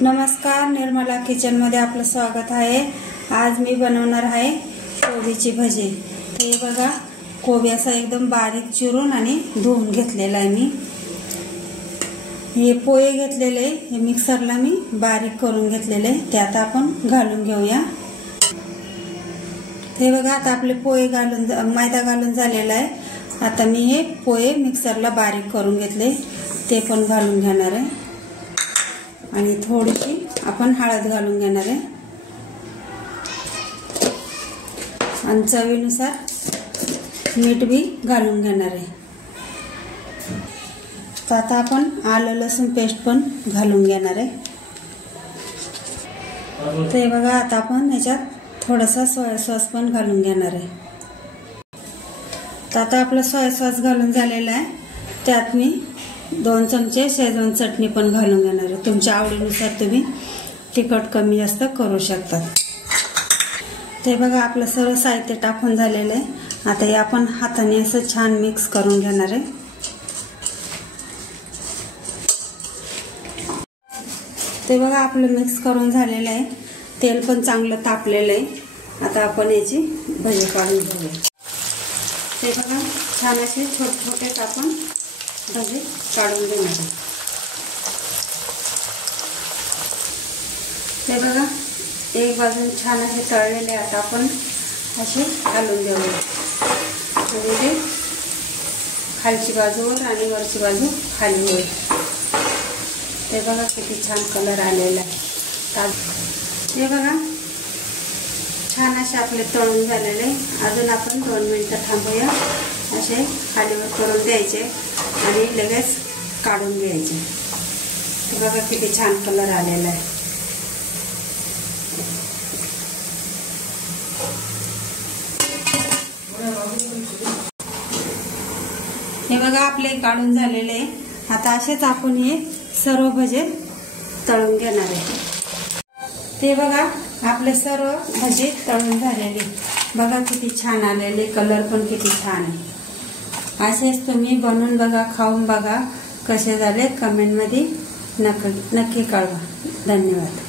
नमस्कार, निर्मला किचन मध्ये आपलं स्वागत आहे। आज मी बनवणार आहे कोबीची भजी। हे बघा, कोबी असा एकदम बारीक चिरून आणि धुवून घेतलेला आहे मी। हे पोहे घेतलेले, हे मिक्सरला मी बारीक करून घेतलेले, ते आता आपण घालून घेऊया। हे बघा, आता आपले पोहे घालून मैदा घालून झालेला आहे। आता मी हे पोहे मिक्सरला बारीक करून घेतले, ते पण घालून घेणार आहे आणि थोडीशी आपण हळद घालून घेणार आहे आणि चवीनुसार मीठ भी घालून घेणार आहे। तर आता आपण आलं लसूण पेस्ट पण घालून घेणार आहे। ते बघा, आता आपण याच्यात थोडासा सोया सॉस पण घालून घेणार आहे। तर आता आपला सोया सॉस घालून झालेला आहे, त्यात मी 2 चमचे शेजवान चटणी पण घालून घेणार आहे। तुमच्या आवडीनुसार तुम्ही तिखट कमी जास्त करू शकता। ते बघा, आपलं सर्व साहित्य टाकून झालेलं आहे। आता हे आपण हाताने असं छान मिक्स करून घेणार आहे। ते बघा, आपलं मिक्स करून झालेलं आहे। तेल पण चांगलं तापलेलं आहे। आता आपण याची भजी काढून घेऊया। ते बघा, छान असे छोटे छोटे आपण भजी काढून घेणार आहे। ते बघा, एक बाजून छान असे तळलेले, आता आपण असे घालून देऊया म्हणजे ते खालची बाजूवर आणि वरची बाजू खाली होईल। ते बघा, किती छान कलर आलेला आहे। ते बघा, छान असे आपले तळून झालेले। अजून आपण 2 मिनिटं थांबूया। असे खालीवर करून द्यायचे आणि लगेच काढून घ्यायचे। बघा, किती छान कलर आलेला आहे। हे बघा, आपले काढून झालेले। आता असेच आपण हे सर्व भजे तळून घेणार आहे। ते बघा, आपले सर्व भजे तळून झालेले। बघा, किती छान आलेले, कलर पण किती छान आहे। असेच तुम्ही बनवून बघा, खाऊन बघा, कसे झाले कमेंट मध्ये नक्की कळवा। धन्यवाद।